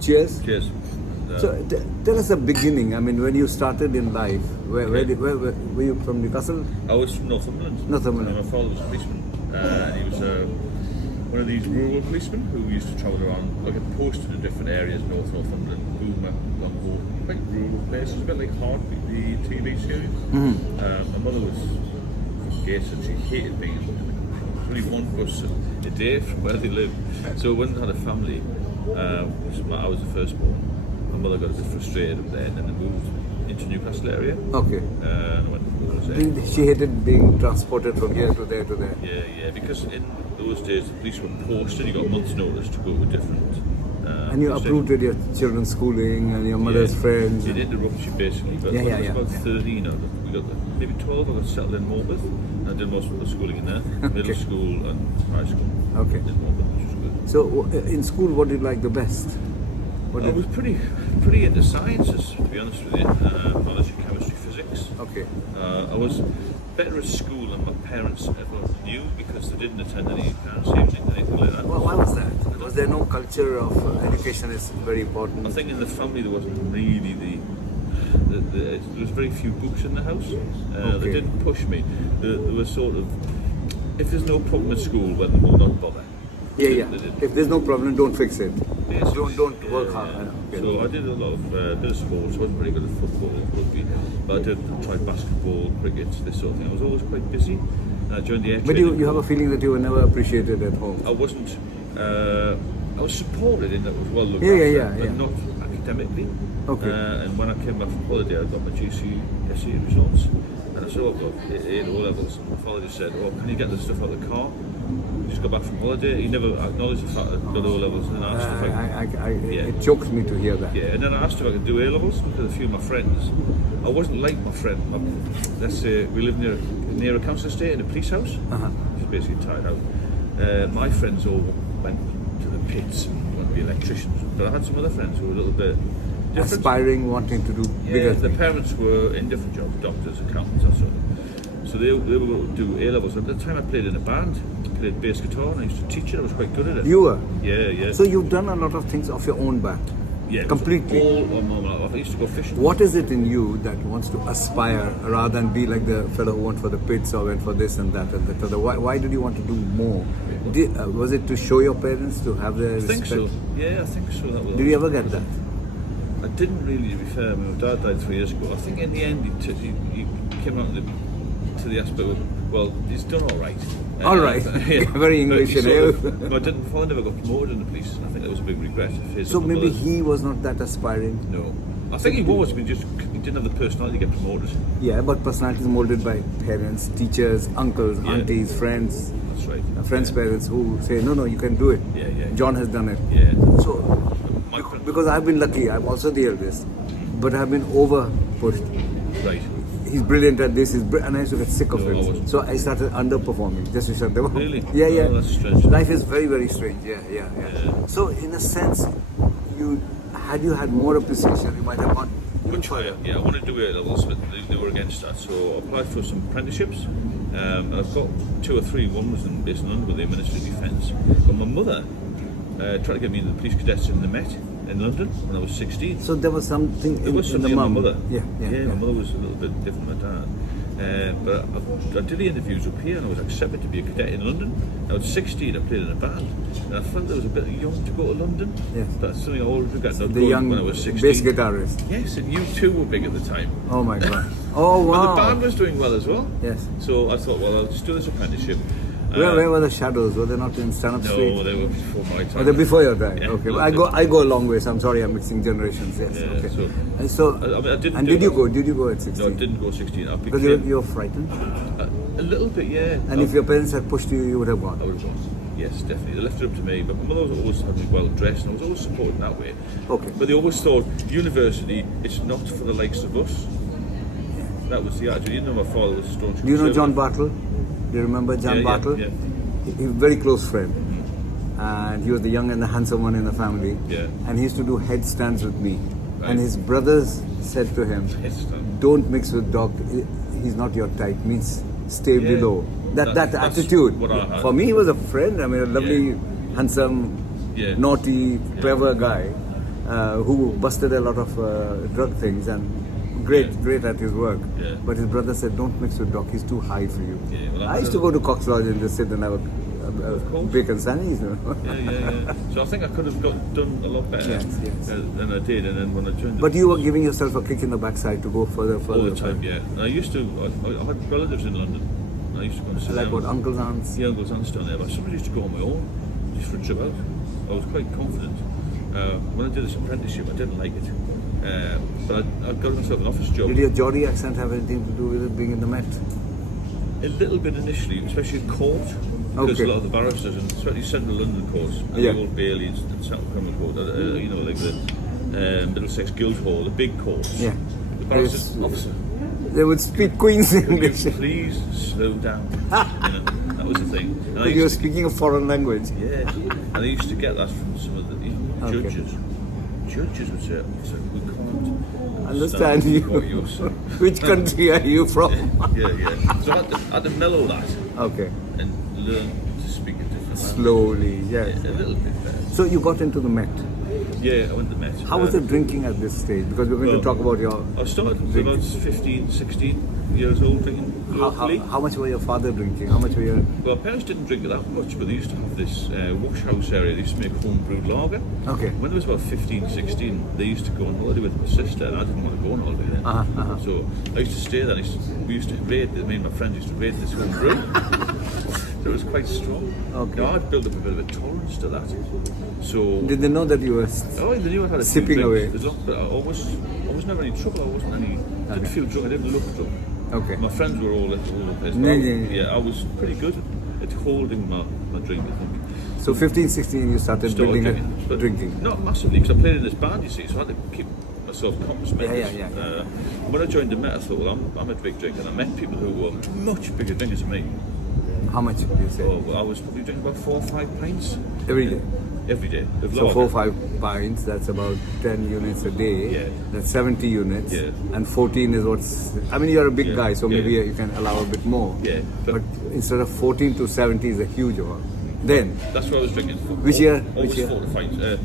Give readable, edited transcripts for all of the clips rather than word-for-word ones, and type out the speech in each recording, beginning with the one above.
Cheers. Cheers. So tell us the beginning. I mean, when you started in life, where were you from? Newcastle? I was from Northumberland. Northumberland. My father was a policeman. He was one of these rural policemen who used to travel around, posted in different areas, Northumberland, Boomer, Longbourn, quite rural places, a bit like Heartbeat, the TV series. My mother was from Gateshead. She hated being in London. Only one bus a day from where they lived. So when they had a family, I was the firstborn. My mother got a bit frustrated up there, and then they moved into Newcastle area. Okay. And I went to there. She hated being transported from here to there to there. Yeah, because in those days the police were posted. You got a month's notice to go to a different. And you uprooted your children's schooling and your mother's friends. It interrupts you basically. But when I was about 13, we got maybe 12. I got settled in Morpeth. I did most of the schooling in there, middle school and high school. Okay. In Morpeth, which was good. So in school, what did you like the best? I was pretty into sciences, to be honest with you. Biology, chemistry, physics. Okay. I was better at school than my parents ever knew because they didn't attend any parents' evening, anything like that. Well, why was that? Was there no culture of education is very important? I think in the family there wasn't really there was very few books in the house. They didn't push me. There was sort of, if there's no problem at school, well, they will not bother. Yeah. If there's no problem, don't fix it. Yes, don't work hard. Okay. So I did a lot of bit of sports. I wasn't very good at football, rugby, but I did try basketball, cricket, this sort of thing. I was always quite busy. I joined the air But training. you have a feeling that you were never appreciated at home. I wasn't. I was supported in that it was well looked after, but not academically. Okay. And when I came back from holiday, I got my GCSE results, and I said, "Oh, I've got 8 O levels." And my father just said, "Oh, can you get the stuff out of the car?" Just got back from holiday. He never acknowledged the fact that I got O levels, and I asked if It chokes me to hear that. Yeah, and then I asked if I could do A levels with a few of my friends. I wasn't like my friend. Let's say we lived near a council estate in a police house, which is basically tied out. My friends all went to the pits and wanted to be electricians, but I had some other friends who were a little bit different. Aspiring, wanting to do bigger The things. parents were in different jobs, doctors, accountants, that sort of. So they were going to do A levels. At the time, I played in a band. I played bass guitar, and I used to teach it. I was quite good at it. You were? Yeah. So you've done a lot of things off your own back? Yeah, completely. All on my life. I used to go fishing. What is it in you that wants to aspire rather than be like the fellow who went for the pits or went for this and that and that other? Why did you want to do more? Was it to show your parents, to have their respect? I think so. Yeah, I think so. That was. Did you ever get that? I didn't really, to be fair. I mean, my dad died 3 years ago. I think in the end he came out to the aspect of, well, he's done all right. All right. Very English. My father never got promoted in the police. I think that was a big regret of his. So maybe he was not that aspiring? No. I think he was, but he didn't have the personality to get promoted. Yeah, but personality is molded by parents, teachers, uncles, aunties, friends. That's right. Friends' parents who say, no, you can do it. Yeah. John has done it. Yeah. So, because I've been lucky, I'm also the eldest, but I've been over pushed. Right. He's brilliant at this, and I used to get sick of No, I it. wasn't. So I started underperforming just to shut them up. Really? Yeah. Oh, that's strange. Life is very, very strange. Yeah. So in a sense, had you had more appreciation, you might have gone. Much higher. Yeah, I wanted to do A levels, but they were against that. So I applied for some apprenticeships, and I've got 2 or 3. One was based in London with the Ministry of Defence. But my mother tried to get me into the police cadets in the Met in London when I was 16. So there was something There was in the something in mum. my mother. Yeah. My mother was a little bit different than my dad. But I did the interviews up here and I was accepted to be a cadet in London. I was 16, I played in a band, and I felt I was a bit young to go to London. Yes. That's something I always regret not The going young when I was 16. bass guitarist. Yes, and you too were big at the time. Oh my God. Oh wow. But the band was doing well as well. Yes. So I thought, well, I'll just do this apprenticeship. Where were the Shadows? Were they not in Stand Up Street? No, they were before my time. Oh, they're before your time. Yeah, Okay. no, I go a long way, so I'm sorry I'm mixing generations. Yes. Yeah, Okay. I didn't and do did you that. go? Did you go at 16? No, I didn't go 16. I Because became, you were frightened? a little bit, yeah. And if your parents had pushed you, you would have gone? I would have gone. Yes, definitely. They left it up to me, but my mother was always had me well dressed, and I was always supported in that way. Okay. But they always thought university, it's not for the likes of us. That was the attitude. You know, my father was a staunch. Do you know John conservative. Bartle? Do you remember John Bartle? Yeah. He was a very close friend. And he was the young and the handsome one in the family. Yeah. And he used to do headstands with me. Right. And his brothers said to him, Headstand. don't mix with Doc, he's not your type, means stay Yeah. below. That That's attitude. what I had. For me, he was a friend. I mean, a lovely, Yeah. handsome, Yeah. naughty, clever guy. who busted a lot of drug things and great at his work. Yeah. But his brother said, don't mix with Doc, he's too high for you. Yeah, well, I used to go to Cox Lodge and just sit and have a bacon sandwich. You know? Yeah. So I think I could have done a lot better Yes. than I did, and then when I joined. But you were giving yourself a kick in the backside to go further. All the time, yeah. And I used to. I had relatives in London. And I used to go and sit Like down. what, uncles, aunts? Yeah, uncles, aunts down there. But sometimes I used to go on my own, just for a trip out. I was quite confident. When I did this apprenticeship, I didn't like it. But I got myself an office job. Did your Geordie accent have anything to do with it being in the Met? A little bit initially, especially in court, because Okay. a lot of the barristers, and especially central London courts, and Yeah. the Old Bailey and South Criminal Court, you know, like the Middlesex Guildhall, the big courts. Yeah. The barristers, Yes. officer, They would speak Queen's would you English. please slow down? You know, that was the thing. And I You were used to, speaking a foreign language. yeah, and I used to get that from some of the Okay. judges. Judges would say, "Officer, we can't Understand you. what you're saying." Which country are you from? Yeah. So I had to mellow that Okay. and learn to speak a different language. Slowly, yes. A little bit better. So you got into the Met. Yeah, I went to Met. How was the drinking at this stage? Because we're going to well, talk about your I started when I drinking. was 15, 16 years old drinking locally. How much were your father drinking? How much were your... Well, parents didn't drink it that much, but they used to have this wash house area. They used to make home brewed lager. Okay. When I was about 15, 16, they used to go on holiday with my sister, and I didn't want to go on holiday then. So I used to stay there. We used to raid, me and my friends used to raid this home brew. So it was quite strong. Okay. Now I'd built up a bit of a tolerance to that. So Did they know that you were... oh, they knew I had a few Sipping drinks. away. There's not, but I was never any trouble. I wasn't any. I didn't feel drunk. I didn't look drunk. Okay. My friends were all over the place. Yeah. I was pretty good at holding my drink, I think. So 15, 16 you started Started building drinking, a but drinking. Not massively, because I played in this band, you see, so I had to keep myself compass mentis. Yeah. When I joined the Met, I thought, well, I'm a big drinker, and I met people who were much bigger drinkers than me. How much would you say? So I was probably drinking about 4 or 5 pints. Every day? Every day. Of So lager. 4 or 5 pints, that's about 10 units a day. Yeah. That's 70 units. Yeah. And 14 is what's... I mean, you're a big Yeah. guy, so Yeah. maybe you can allow a bit more. Yeah. But instead of 14 to 70 is a huge amount. Then, That's what I was drinking. Which year? Always Which year? 4 to 5.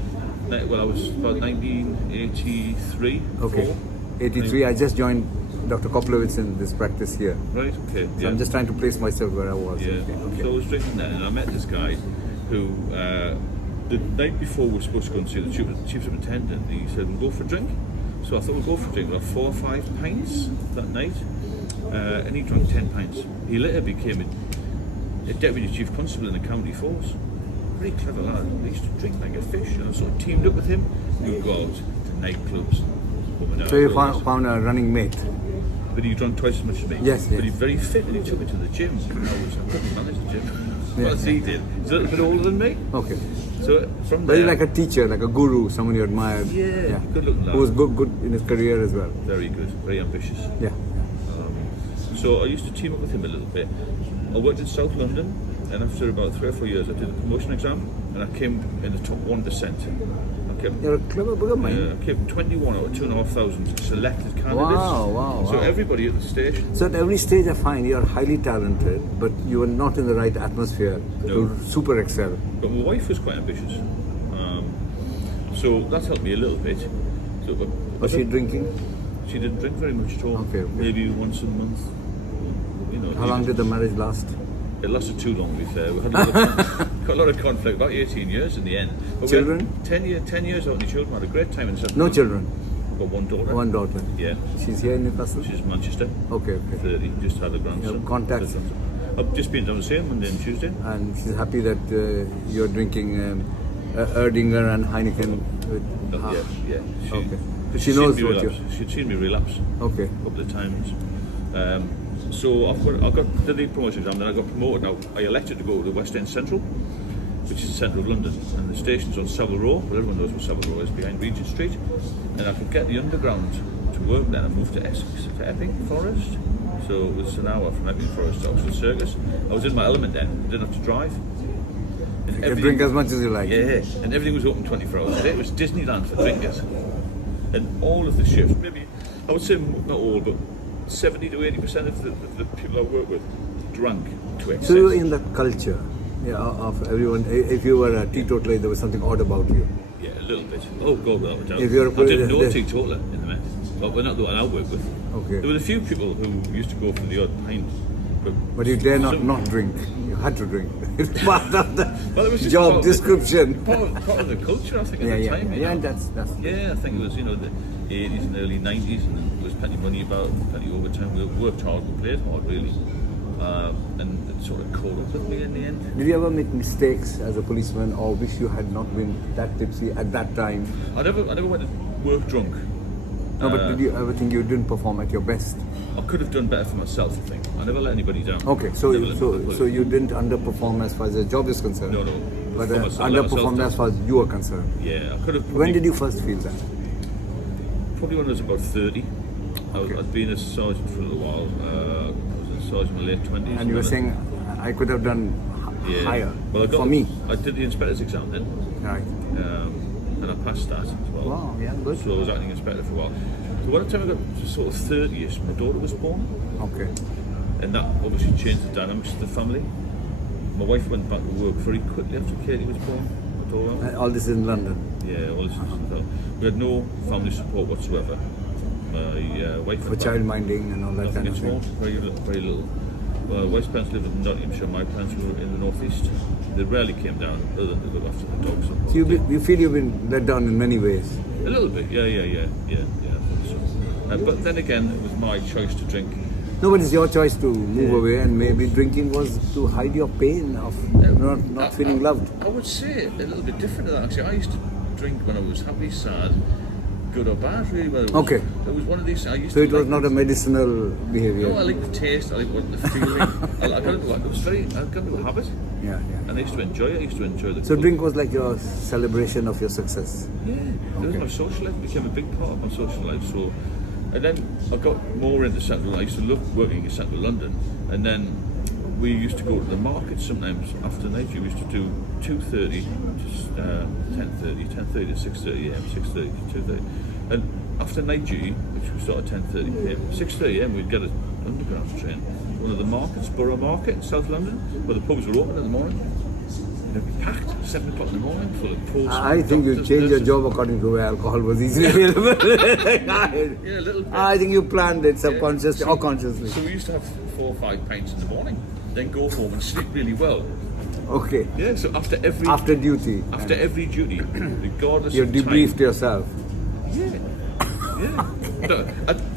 Well, I was about 1983. okay. 4. 83, I just joined Dr. Koplowitz in this practice here. Right, okay. So I'm just trying to place myself where I was. Yeah. Okay. So I was drinking then, and I met this guy who, the night before we were supposed to go and see the chief superintendent, he said, we'll go for a drink. So I thought we'll go for a drink. We'll have 4 or 5 pints that night. And he drank 10 pints. He later became a deputy chief constable in the county force. Very clever lad. He used to drink like a fish, and I sort of teamed up with him. We would go out to nightclubs. So you found a running mate. But he drank twice as much as me. Yes, But yes. he's very fit, and he took me to the gym. I couldn't manage the gym. Yeah. Well, he did. He's a little bit older than me. Okay. So from Very there, like a teacher, like a guru, someone you admired. Yeah, good looking lad. Who was good in his career as well. very good, very ambitious. Yeah. So I used to team up with him a little bit. I worked in South London, and after about 3 or 4 years, I did a promotion exam, and I came in the top 1%. I came, You're a clever bugger, man. I came 21 out of 2,500 selected candidates. Wow. So everybody at the station. So at every stage I find you're highly talented, but you are not in the right atmosphere to super excel. But my wife was quite ambitious. So that helped me a little bit. So, Was she drinking? She didn't drink very much at all. Okay. Maybe once a month. You know. How long did the marriage last? It lasted too long, to be fair. We had got a lot of conflict, about 18 years in the end. But we Children? had 10 years out, and the children had a great time in South No London. children. Got 1 daughter. One daughter. Yeah. She's here in Newcastle? She's Manchester. Okay. 30. Just had a grandson. Your contacts? I've just been down the same Monday and Tuesday. And she's happy that you're drinking Erdinger and Heineken with Yeah. Okay. Because She knows me what relapse. She'd seen me relapse Okay. a couple of times. So I got did the promotion exam, then I got promoted. Now I elected to go to the West End Central, which is the centre of London, and the station's on Savile Row. Well, everyone knows where Savile Row is, behind Regent Street. And I could get the underground to work there. I moved to Essex, to Epping Forest. So it was an hour from Epping Forest to Oxford Circus. I was in my element then. I didn't have to drive. And You can drink as much as you like. yeah, and everything was open 24 hours a day. It was Disneyland for drinkers. And all of the shifts, maybe, I would say not all, but 70 to 80% of the people I work with drank to excess. So you're in the culture of everyone. If you were a teetotaler, there was something odd about you. Yeah, a little bit. Oh God, without a doubt. If you're a I didn't know a police- teetotaler in the Met. Well, we're not the one I work with. Okay. There were a few people who used to go for the odd pint. But you dare not some- not drink. You had to drink. It's part of the Well, it was just job part of description. part of the culture, I think, at Yeah, the yeah, time. you yeah. know. That's Yeah, I think it was, the 80s and early 90s, and there was plenty of money about, plenty of overtime. We worked hard, we played hard, really. And it sort of caught up with me in the end. Did you ever make mistakes as a policeman, or wish you had not been that tipsy at that time? I never went to work drunk. No, but did you ever think you didn't perform at your best? I could have done better for myself, I think. I never let anybody down. Okay, so Never let anybody so you didn't underperform as far as your job is concerned. No, no. But For myself, let myself underperformed down. as far as you are concerned. Yeah, I could have. When did you first feel that? Probably when I was about 30. Okay. I'd been a sergeant for a little while. I was a sergeant in my late 20s. And you were saying, I could have done higher. Well, For me. I did the inspector's exam then, Right. and I passed that as well. Wow, yeah, good. So I was acting inspector for a while. So by the time I got to sort of 30ish, my daughter was born, Okay. and that obviously changed the dynamics of the family. My wife went back to work very quickly after Katie was born. My daughter. All this is in London. Yeah, all this is we had no family support whatsoever. My wife For went back- child minding and all that Nothing kind of at all, thing. very little, very little. Well, wife's parents lived in Nottinghamshire, my parents were in the northeast. They rarely came down other than to look after the dogs. So you feel you've been let down in many ways. A little bit, yeah. I think so. But then again, it was my choice to drink. No, but it's your choice to move away, and maybe drinking was to hide your pain of not feeling loved. I would say a little bit different to that. Actually, I used to drink when I was happy, sad, good or bad, really. Whether it was, Okay. It was one of these. I used So to it was like not a medicinal behavior. No, I like the taste. I like the feeling. I got into it was very. I got into a habit, Yeah. and I used to enjoy it. I used to enjoy the. So colour. drink was like your celebration of your success. Yeah, it was my social life. It became a big part of my social life. So, and then I got more into central. I used to love working in central London, and then we used to go to the market sometimes after night. We used to do 2:30 to 10:30, 10:30 to 6:30 a.m., 6:30 to 2:30, and after night duty, which was sort of 10:30 p.m., 6:30 a.m. we'd get an underground train, one of the markets, Borough Market in South London, where the pubs were open in the morning. They'd be packed 7 o'clock in the morning full of posts. I think you doctors, changed your nurses. job according to where alcohol was easily available. Yeah, a little bit. I think you planned it subconsciously So- or consciously. So we used to have 4 or 5 pints in the morning, then go home and sleep really well. Okay. Yeah, so after After duty. every duty, regardless You of debriefed time. yourself. Yeah. No,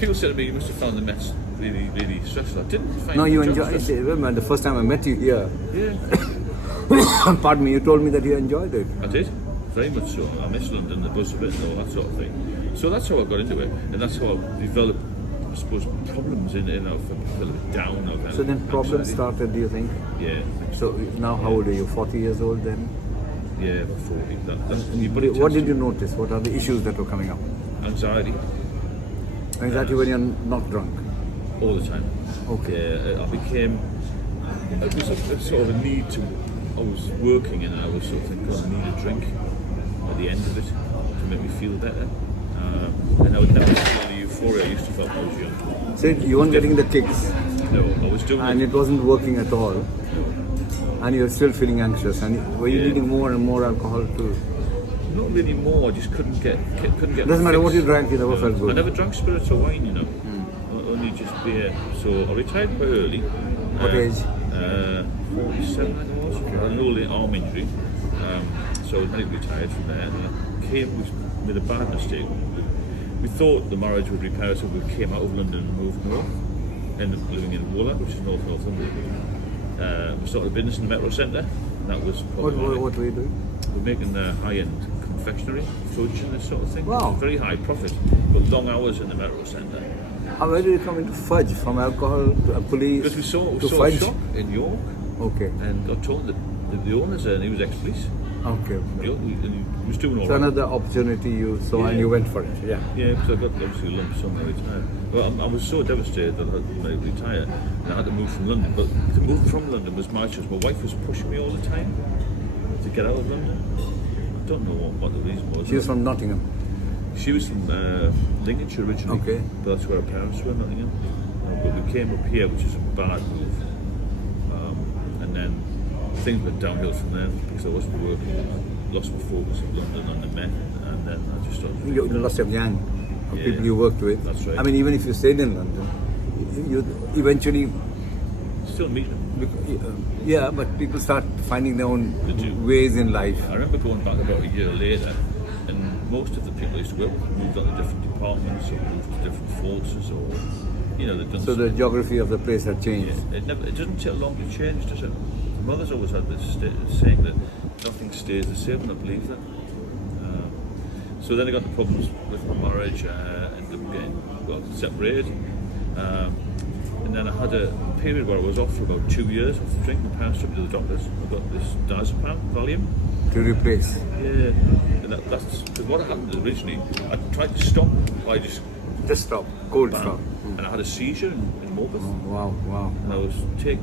people say to me, you must have found the Mets really, really stressful. I didn't find No, the you job enjoyed it. stressful. Remember, the first time I met you here, Yeah, pardon me, you told me that you enjoyed it. I did. Very much so. I miss London, the buzz of it and all that sort of thing. So that's how I got into it. And that's how I developed, I suppose, problems in I felt a little bit down. So then problems anxiety. started, do you think? Yeah. So now how old are you? 40 years old then? Yeah, about 40. But What did you notice? What are the issues that were coming up? Anxiety. Anxiety when you're not drunk. All the time. Okay. Yeah, I became. It was a sort of a need to. I was working and I was sort of thinking, God, I need a drink at the end of it to make me feel better. And I would never feel the euphoria I used to feel when I was young. So you weren't getting the kicks No, I was doing and it. it wasn't working at all. And you're still feeling anxious. And were you Yeah. needing more and more alcohol to... Not really more. I just couldn't get. Doesn't matter the what fix. you drank, you never felt good. I never drank spirits or wine, you know. Only just beer. So I retired quite early. What age? 47, I think it was. I had an old arm injury. So I was retired from there. And I made a bad mistake. We thought the marriage would repair itself. We came out of London and moved north. Ended up living in Wooler, which is North Northumberland. We started a business in the Metro Centre. That was What problematic. were you doing? We're making high-end confectionery, fudge and this sort of thing. Wow. Very high profit, but long hours in the Metro Centre. Where did you come into fudge? From alcohol to police Because we saw to a fudge? shop in York Okay. and got told that the owner's there and he was ex-police. Okay. And he was doing all So right. another opportunity you saw and Yeah. you went for it. Yeah. Yeah, because I got obviously a lump sum when I retired. Well, I was so devastated that when I retired, and I had to move from London. But to move from London was my choice. My wife was pushing me all the time to get out of London. I don't know what the reason was. She was from Nottingham. She was from Lincolnshire originally, Okay. but that's where her parents were, Nottingham. But we came up here, which is a bad move. And then things went downhill from there because I wasn't working. lost my focus of London and the men, and then I just started. You lost your gang of Yeah, people you worked with. that's right. I mean, even if you stayed in London, you eventually, Still meet them. yeah, but people start finding their own Did you? ways in life. I remember going back about a year later, and most of the people I used to work with moved on to different departments or moved to different forces, or they've done. So the geography of the place had changed. It doesn't take long to change, does it? Mother's always had this saying that nothing stays the same, and I believe that. So then I got the problems with my marriage, ended up getting separated. And then I had a period where I was off for about 2 years off the drink. My parents took me to the doctors. I got this diazepam, Valium. To replace. Yeah, and that's because what happened originally. I tried to stop by just Stop. Cold bam, stop. and I had a seizure in Morpeth. Wow. And I was the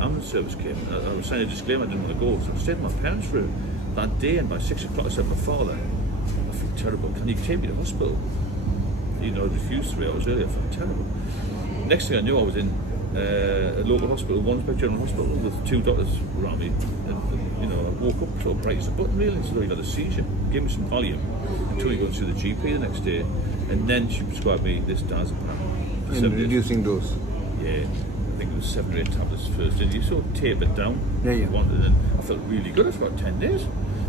ambulance service came. I was saying a disclaimer, I didn't want to go, so I stayed with my parents for that day. And by 6 o'clock, I said, "My father, I feel terrible. Can you take me to hospital?" I refused 3 hours earlier. I felt terrible. Next thing I knew, I was in a local hospital, Wandsbek General Hospital, with 2 doctors around me. And, I woke up sort of bright as a button, really. So he had a seizure, gave me some Valium, and told me to go and see the GP the next day. And then she prescribed me this diazepam. for In 7 days. reducing dose. Yeah, I think it was 7 or 8 tablets first. And you sort of taper it down. Yeah. And then I felt really good after about 10 days.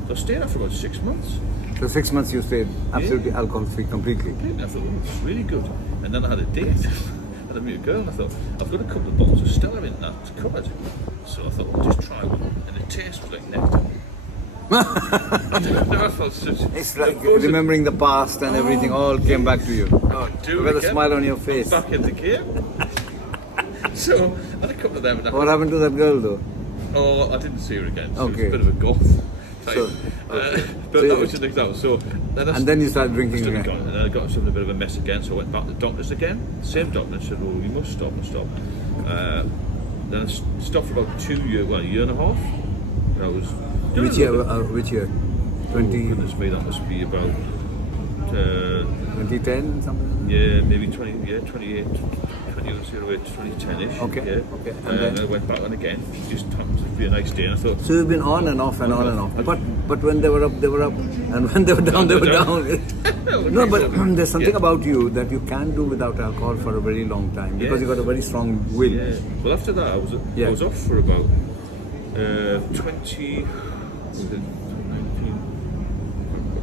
So I stayed out for about 6 months. So 6 months you stayed absolutely alcohol-free completely. And I thought, oh, it's really good. And then I had a date. I had to meet a girl, and I thought, I've got a couple of bottles of Stella in that cupboard. So I thought, I'll just try one. And the taste was like nectar. I've never felt such. It's like remembering the past and everything all came back to you. Oh, do With it a again. smile on your face. Back in the game. So I had a couple of them. And What happened to that girl though? Oh, I didn't see her again. She Okay. was a bit of a goth type. So, okay. But So that was just an example. So And then you started drinking Still again. gone, and then I got myself in a bit of a mess again, so I went back to the doctors again. Same doctor said, "Oh, you must stop and stop." Then I stopped for about 2 years, a year and a half. And I was. Which year? Which year? Oh, goodness me, that must be about. 2010 something? Yeah, maybe 28, 2010-ish. Okay, Yeah. okay. And then I went back on again. It just happened to be a nice day, and I thought. So you've been on and off and on and off. But when they were up, they were up. And when they were down, they were down. No, but there's something about you that you can do without alcohol for a very long time because you got a very strong will. Yeah. Well, after that, I was off for about 20.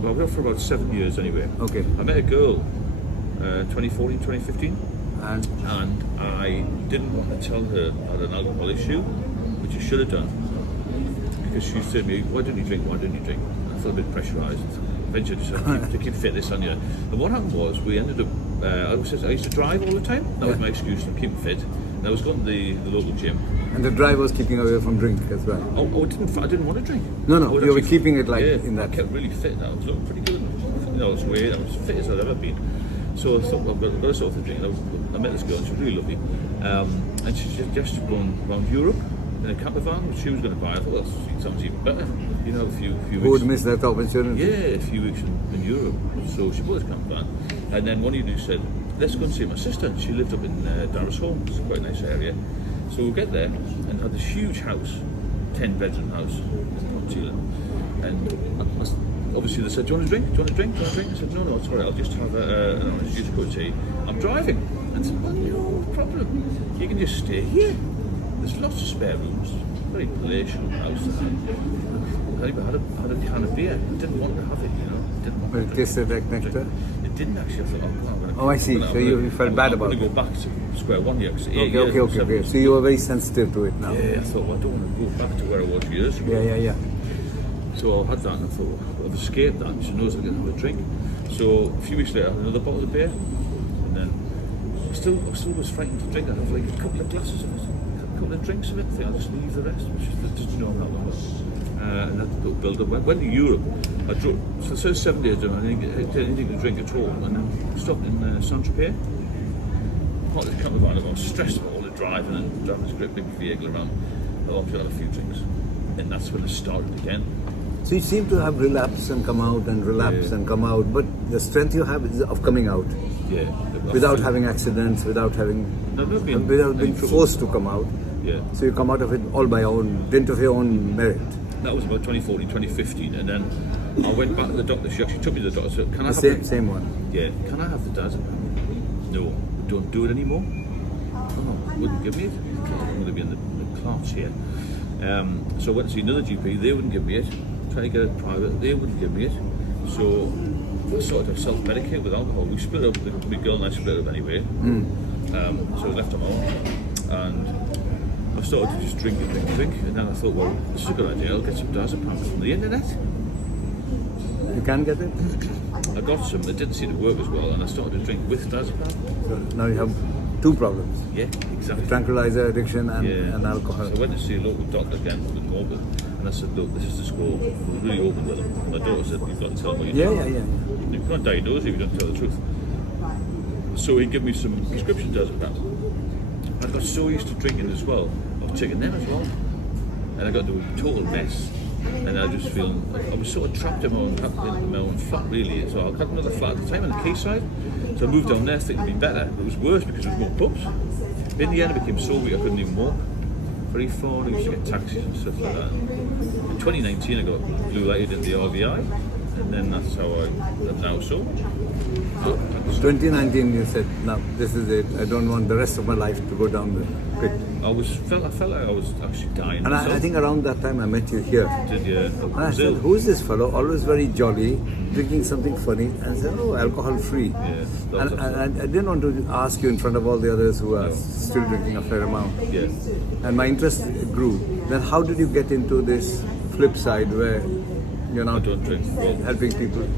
Well, I was off for about 7 years anyway. Okay. I met a girl, 2014, 2015, And I didn't want to tell her I had an alcohol issue, which I should have done, because she said to me, "Why didn't you drink? Why didn't you drink?" I felt a bit pressurised. Eventually, I said, to keep fit this on you. And what happened was, we ended up. I used to drive all the time. That was my excuse to keep fit. And I was going to the local gym. the drive was keeping away from drink as well. Oh, I didn't want to drink. No, I was you were actually- keeping it like yeah, in that. I kept really fit. I was looking pretty good. I was weird. I was fit as I'd ever been. So I thought, I've got to sort of drink. I met this girl, and she was really lovely. And she suggested going around Europe in a camper van, which she was going to buy. I thought, that sounds even better. A few Who weeks. would miss that opportunity? Yeah, a few weeks in Europe. So she bought this camper van. And then one evening said, let's go and see my sister. And she lived up in Darrasholme. It's quite a nice area. So we get there and had this huge house, 10-bedroom house in Ponteland. And obviously they said, "Do you want to drink? Do you want to drink? Do you want to drink?" I said, "No, it's all right. I'll just have an orange juice cup of tea. I'm driving." And I said, "Well, no problem. You can just stay here. There's lots of spare rooms. Very palatial house." I had a can of beer. I didn't want to have it, Didn't want But it to tasted like drink. nectar. It didn't actually. I thought, I'm gonna, Oh, I see. So you felt bad about I'm it. going to go back to square one here. Okay. So you were very sensitive to it now. Yeah, I thought, well, I don't want to go back to where I was years ago. Yeah. So I had that and I thought, I've escaped that. She knows I'm going to have a drink. So a few weeks later, I had another bottle of beer. And then I still was frightened to drink. I'd have like a couple of glasses of it, a couple of drinks of it. I think I'll just leave the rest, which didn't know how long. And that build up. I went to Europe. I drove, so 7 days, I didn't get anything to drink at all. And then stopped in Saint-Tropez. Part of the camper van, I was stressed about all the driving and driving this great big vehicle around. I wanted to have a few drinks. And that's when I started again. So you seem to have relapse and come out and relapse and come out, but the strength you have is of coming out Yeah. without having accidents, without I've being forced to come out. Yeah. So you come out of it all by your own dint of your own merit. That was about 2014, 2015, and then I went back to the doctor. She actually took me to the doctor. Said, "Can I have same one?" Yeah. Can I have the diazepam? No, don't do it anymore. Oh, wouldn't give me it. I'm going to be in the class here. So I went to see another GP. They wouldn't give me it. Tried to get it private. They wouldn't give me it. So I started to self-medicate with alcohol. We split up. My girl and I split up anyway. So I left them home, and I started to just drink, and then I thought, well, this is a good idea. I'll get some diazepam from the internet. You can get it. I got some. It didn't seem to work as well, and I started to drink with diazepam. So now you have two problems: Yeah, exactly. tranquilizer addiction and alcohol. So I went to see a local doctor again with Morgan, and I said, look, this is the score. I was really open with him. My daughter said, you've got to tell me what you're doing. You can't diagnose if you don't tell the truth. So he gave me some prescription diazepam. I got so used to drinking as well, I was taking them as well. And I got into a total mess. And I just feel, I was sort of trapped in my own flat really. So I had another flat at the time on the quayside. So I moved down there thinking it'd be better. But it was worse because there was more pubs. In the end I became so weak I couldn't even walk very far. I used to get taxis and stuff like that. In 2019 I got blue lighted in the RVI. And then that's how I'm now sober. 2019, you said, "Now this is it. I don't want the rest of my life to go down the pit." I felt like I was actually dying. And I think around that time I met you here. Did you? And I said, "Who's this fellow? Always very jolly, drinking something funny." And I said, "Oh, alcohol free." Yeah. And I didn't want to ask you in front of all the others who are still drinking a fair amount. Yeah. And my interest grew. Then how did you get into this flip side where you're now I don't drink. Well, helping people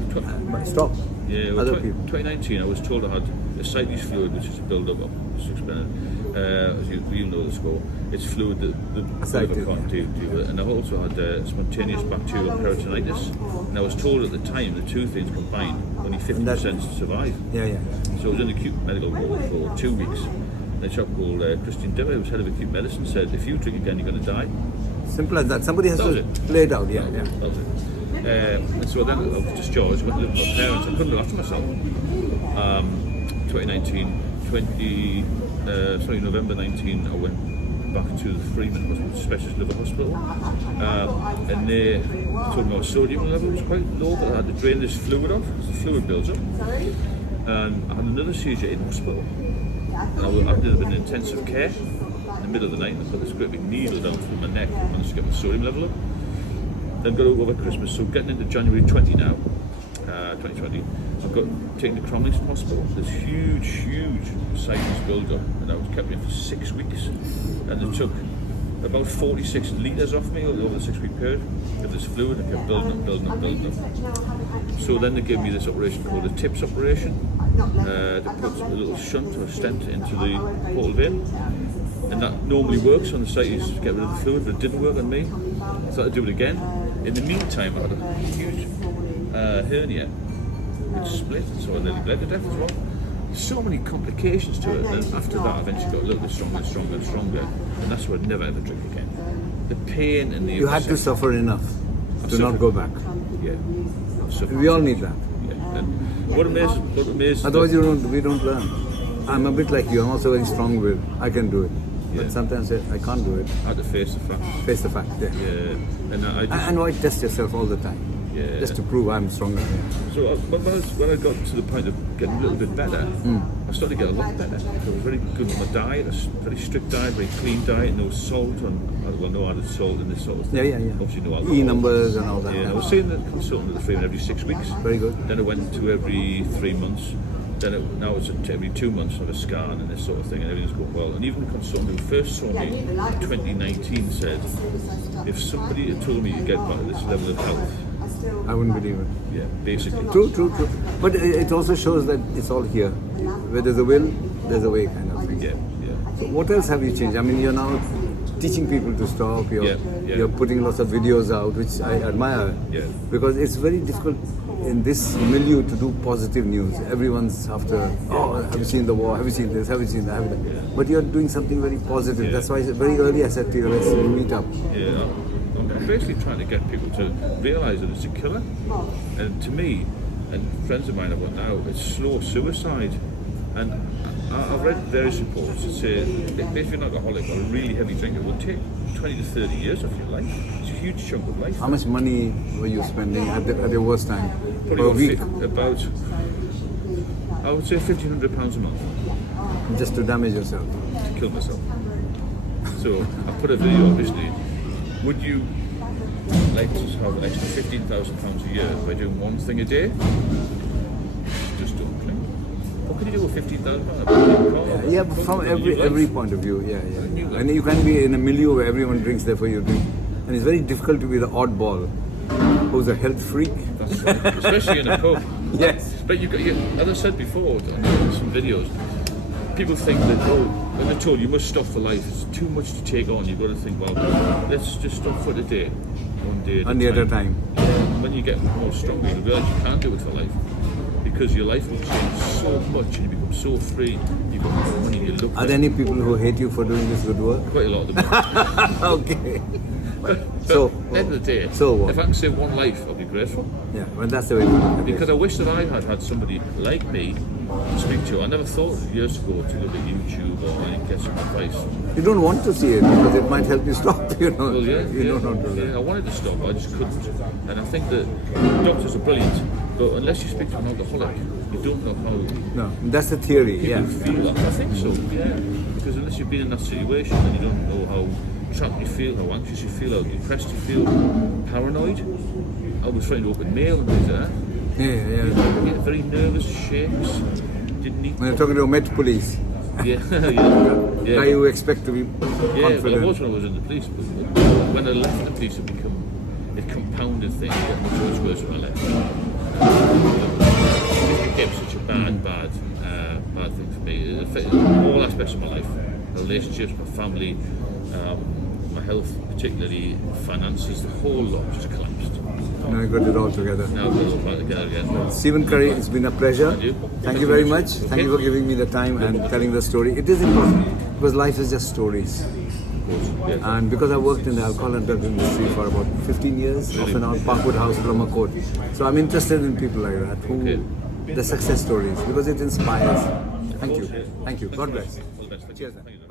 stop? Yeah, well, Other people. 2019 I was told I had ascites fluid, which is a build-up of suspended. As you know the score, it's fluid that the liver can't deal with it. And I've also had spontaneous bacterial peritonitis. And I was told at the time the two things combined, only 50% survive. Yeah. So I was in acute medical ward for 2 weeks. And a chap called Christian Dever, who was head of acute medicine, said, if you drink again, you're going to die. Simple as that. Somebody has to lay it out. Yeah. That was it. And so then I was discharged, went to live with my parents. I couldn't look after myself. 2019, November 19, I went back to the Freeman Hospital, Specialist Liver Hospital, and they told me my sodium level was quite low, but I had to drain this fluid off, because the fluid builds up. And I had another seizure in hospital. And I ended up in intensive care in the middle of the night, and I put this great big needle down through my neck and managed to get my sodium level up. Then got over Christmas, so getting into January 20 now, 2020, I've got taken to Cromlington Hospital. This huge sinus build-up, and I was kept in for 6 weeks, and it took about 46 litres off me over the 6 week period of this fluid. It kept building up. So then they gave me this operation called a TIPS operation. They put a little shunt or a stent into the portal vein, and that normally works on the sites to get rid of the fluid, but it didn't work on me. So I had to do it again. In the meantime, I had a huge hernia. It split, so I nearly bled to death as well. So many complications to it, and then after that I eventually got a little bit stronger, and that's where I'd never ever drink again. The pain and the... You had to suffer enough to not go back. Yeah. We all need that. Yeah. And what amazes... Otherwise we don't learn. I'm a bit like you, I'm also very strong-willed. I can do it. But sometimes I can't do it. I had to face the facts. Face the facts, yeah. And why test yourself all the time? Yeah. Just to prove I'm stronger. So when I got to the point of getting a little bit better, I started to get a lot better. I was very good with my diet, a very strict diet, very clean diet, no salt, no added salt in this sort of thing. Yeah. Obviously no alcohol. E numbers and all that. Yeah, I was seeing the consultant at the Freeman every 6 weeks. Very good. Then I went to every 3 months. Now it's every 2 months of a scan and this sort of thing, and everything's going well. And even the consultant who first saw me in 2019 said, if somebody had told me to get back to this level of health, I wouldn't believe it. Yeah, basically. True. But it also shows that it's all here. Where there's a will, there's a way, kind of thing. Yeah. So what else have you changed? I mean, you're now teaching people to stop. You're putting lots of videos out, which I admire. Yeah. Because it's very difficult in this milieu to do positive news. Everyone's after, have you seen the war? Have you seen this? Have you seen that? But you're doing something very positive. That's why very early I said to you, let's meet up. Yeah. I'm basically trying to get people to realise that it's a killer. And to me, and friends of mine I've got now, it's slow suicide. And I've read various reports that say if you're an alcoholic or a really heavy drinker, it will take 20 to 30 years of your life. It's a huge chunk of life. How much money were you spending at the worst time? Probably Per week? about, I would say £1,500 a month Just to damage yourself. to kill myself. So I put a video up recently. Would you like to have an extra £15,000 a year by doing one thing a day? Just don't drink. What can you do with £15,000? Yeah, but from every point of view, yeah. And you can be in a milieu where everyone drinks, therefore you drink. And it's very difficult to be the oddball who's a health freak. That's right. Especially in a pub. Yes. But as I said before on some videos, people think that, when they're told you must stop for life, it's too much to take on. You've got to think, well, let's just stop for today, one day at a time. When you get more stronger, you realise you can't do it for life. Because your life will change so much and you become so free, you've got more money, you look Are there any people who hate you for doing this good work? quite a lot of them. Okay. But So, at the end of the day, so what? if I can save one life, I'll be grateful. Yeah, well, that's the way to look at it. Because I wish that I had somebody like me to speak to. I never thought years ago to look at YouTube or get some advice. You don't want to see it because it might help you stop, you know. Well, You don't want to do I that. wanted to stop, I just couldn't. And I think that doctors are brilliant, but unless you speak to an alcoholic, you don't know how No, that's the theory, people yeah. feel. I think so, yeah. Because unless you've been in that situation, then you don't know how trapped you feel, how anxious you feel, how depressed you feel, paranoid. I was trying to open mail and things like that. Yeah. Yeah, very nervous, shakes. Didn't eat. When you're talking to a Met police, Yeah, yeah. guy you expect to be Yeah, well, I confident. was when I was in the police, but when I left the police, it compounded things. It got much worse when I left. It became such a bad thing for me. It affected all aspects of my life, my relationships, my family, my health, particularly finances. The whole lot just collapsed. Now you got it all together. Now we're all back together again. Stephen Curry, it's been a pleasure. Thank you very much. Thank you for giving me the time and telling the story. It is important because life is just stories. Yes. And because I worked in the alcohol and drug industry for about 15 years, off and on, Parkwood House, Brahma Court. So I'm interested in people like that, the success stories, because it inspires. Thank you. Thank you. God bless. All the best. Cheers. Thank you.